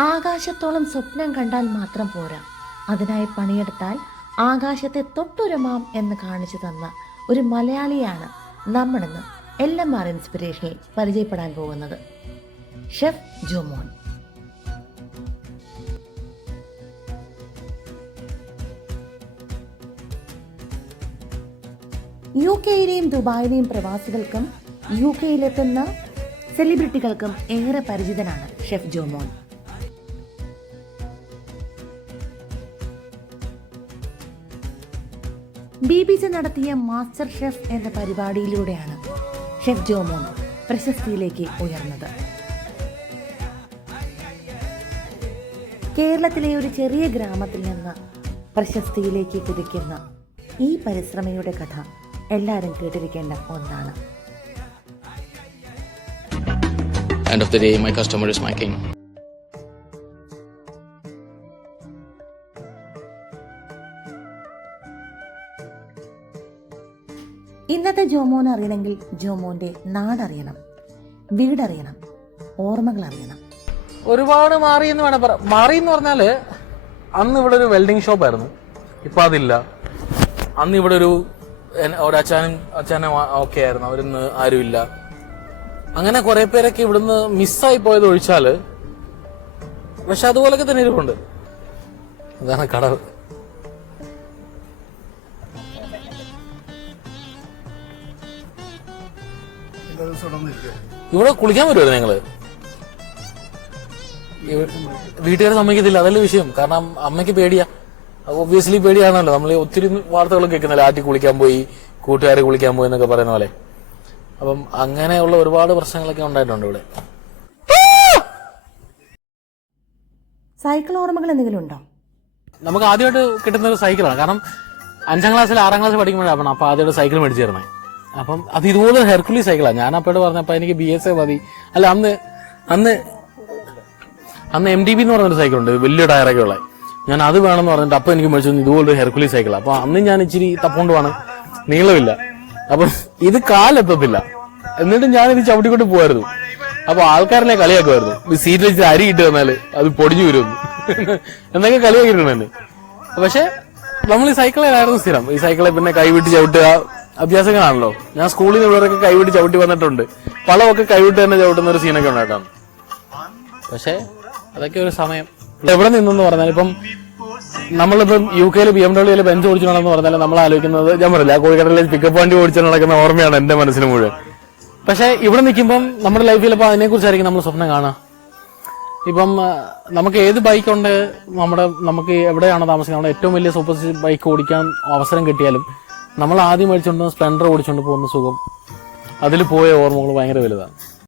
ആകാശത്തോളം സ്വപ്നം കണ്ടാൽ മാത്രം പോരാ, അതിനായി പണിയെടുത്താൽ ആകാശത്തെ തൊട്ടുരമാം എന്ന് കാണിച്ചു തന്ന ഒരു മലയാളിയാണ് നമ്മളിന്ന് LMR ഇൻസ്പിറേഷനിൽ പരിചയപ്പെടാൻ പോകുന്നത്. ഷെഫ് ജോമോൻ. UK-യിലെയും ദുബായിലെയും പ്രവാസികൾക്കും UK-യിലെത്തുന്ന സെലിബ്രിറ്റികൾക്കും ഏറെ പരിചിതനാണ് ഷെഫ് ജോമോൻ. BBC നടത്തിയ മാസ്റ്റർ ഷെഫ് എന്ന പരിപാടിയിലൂടെയാണ് ഷെഫ് ജോമോൻ പ്രശസ്തിയിലേക്ക് ഉയർന്നത്. കേരളത്തിലെ ഒരു ചെറിയ ഗ്രാമത്തിൽ നിന്ന് പ്രശസ്തിയിലേക്ക് കുതിക്കുന്ന ഈ പരിശ്രമയുടെ കഥ എല്ലാവരും കേട്ടിരിക്കേണ്ട ഒന്നാണ്. End of the day, my customer is my king. ഇന്നത്തെ ജോമോൻ അറിയണമെങ്കിൽ ജോമോന്റെ നാടറിയണം, വീടറിയണം, ഓർമ്മകൾ അറിയണം. ഒരുപാട് മാറിയെന്ന് വേണം പറയാം. മാറിയെന്ന് പറഞ്ഞാല് അന്ന് ഇവിടെ ഒരു വെൽഡിംഗ് ഷോപ്പായിരുന്നു, ഇപ്പൊ അതില്ല. അന്ന് ഇവിടെ ഒരു അച്ഛനും ഓക്കെ ആയിരുന്നു, അവരിന്ന് ആരുമില്ല. അങ്ങനെ കുറെ പേരൊക്കെ ഇവിടുന്ന് മിസ്സായി പോയത് ഒഴിച്ചാല്, പക്ഷെ അതുപോലൊക്കെ തന്നെ ഇരിപ്പുണ്ട്. അതാണ് കടവ്. ഇവിടെ കുളിക്കാൻ വരുമായിരുന്നു ഞങ്ങള്. വീട്ടുകാരെ സമ്മതിക്കത്തില്ല, അതല്ലേ വിഷയം. കാരണം അമ്മയ്ക്ക് പേടിയാ, ഒബ്വിയസ്ലി പേടിയാണല്ലോ. നമ്മൾ ഒത്തിരി വാർത്തകളും കേൾക്കുന്നില്ല, ആറ്റി കുളിക്കാൻ പോയി, കൂട്ടുകാരെ കുളിക്കാൻ പോയി എന്നൊക്കെ പറയുന്ന പോലെ. അപ്പം അങ്ങനെയുള്ള ഒരുപാട് പ്രശ്നങ്ങളൊക്കെ ഉണ്ടായിട്ടുണ്ട് ഇവിടെ. സൈക്കിൾ ഓർമ്മകൾ എന്തെങ്കിലും ഉണ്ടോ? നമുക്ക് ആദ്യമായിട്ട് കിട്ടുന്ന ഒരു സൈക്കിളാണ്. കാരണം 5ാം ക്ലാസ്സിൽ 6ാം ക്ലാസ്സിൽ പഠിക്കുമ്പോഴാണ് അപ്പൊ ആദ്യമായിട്ട് സൈക്കിൾ മേടിച്ചു തരണേ. അപ്പം അത് ഇതുപോലെ ഹെർക്കുലീസ് സൈക്കിളാണ്. ഞാൻ അപ്പോഴോട് പറഞ്ഞപ്പോ എനിക്ക് BSA മതി. അല്ല, അന്ന് MTB എന്ന് പറഞ്ഞൊരു സൈക്കിളുണ്ട്, വലിയ ടയറൊക്കെ ഉള്ള. ഞാൻ അത് വേണമെന്ന് പറഞ്ഞിട്ട് അപ്പൊ എനിക്ക് മേടിച്ചു ഇതുപോലൊരു ഹെർക്കുലീസ് സൈക്കിളാണ്. അപ്പൊ അന്ന് ഞാൻ ഇച്ചിരി തപ്പുകൊണ്ടുമാണ്, നീളമില്ല. അപ്പൊ ഇത് കാലെത്തത്തില്ല. എന്നിട്ട് ഞാൻ ഇത് ചവിട്ടിക്കൊണ്ട് പോവായിരുന്നു. അപ്പൊ ആൾക്കാരെന്നെ കളിയാക്കുമായിരുന്നു, സീറ്റിൽ വെച്ച് അരി ഇട്ട് തന്നാല് അത് പൊടിഞ്ഞു വരുമെന്ന് എന്നൊക്കെ കളിയാക്കിയിട്ടുണ്ട് എന്നെ. പക്ഷെ നമ്മൾ ഈ സൈക്കിളിലായിരുന്നു സ്ഥിരം. ഈ സൈക്കിളെ പിന്നെ കൈവിട്ട് ചവിട്ടുക അഭ്യാസങ്ങളാണല്ലോ. ഞാൻ സ്കൂളിൽ നിന്ന് ഇവരൊക്കെ കൈവിട്ട് ചവിട്ടി വന്നിട്ടുണ്ട്. പളമൊക്കെ കൈവിട്ട് തന്നെ ചവിട്ടുന്ന ഒരു സീനൊക്കെ ഉണ്ടായിട്ടാണ്. പക്ഷെ അതൊക്കെ ഒരു സമയം. എവിടെ നിന്നെന്ന് പറഞ്ഞാൽ ഇപ്പം നമ്മളിപ്പം UK-യിൽ BMW ബെഞ്ച് ഓടിച്ചിട്ടുണ്ടെന്ന് പറഞ്ഞാൽ നമ്മൾ ആലോചിക്കുന്നത്, ഞാൻ പറയില്ല, കോഴിക്കടലിൽ പിക്കപ്പ് വണ്ടി ഓടിച്ചു നടക്കുന്ന ഓർമ്മയാണ് എന്റെ മനസ്സിന് മുഴുവൻ. പക്ഷെ ഇവിടെ നിൽക്കുമ്പം നമ്മുടെ ലൈഫിൽ ഇപ്പം അതിനെക്കുറിച്ചായിരിക്കും നമ്മൾ സ്വപ്നം കാണുക. ഇപ്പം നമുക്ക് ഏത് ബൈക്കുണ്ട്, നമുക്ക് എവിടെയാണോ താമസിക്കുന്നത്, നമ്മുടെ ഏറ്റവും വലിയ സൂപ്പർ ബൈക്ക് ഓടിക്കാൻ അവസരം കിട്ടിയാലും നമ്മൾ ആദ്യം മേടിച്ചുകൊണ്ട് സ്പ്ലെൻഡർ ഓടിച്ചുകൊണ്ട് പോകുന്ന സുഖം, അതിൽ പോയ ഓർമ്മകൾ ഭയങ്കര വലുതാണ്.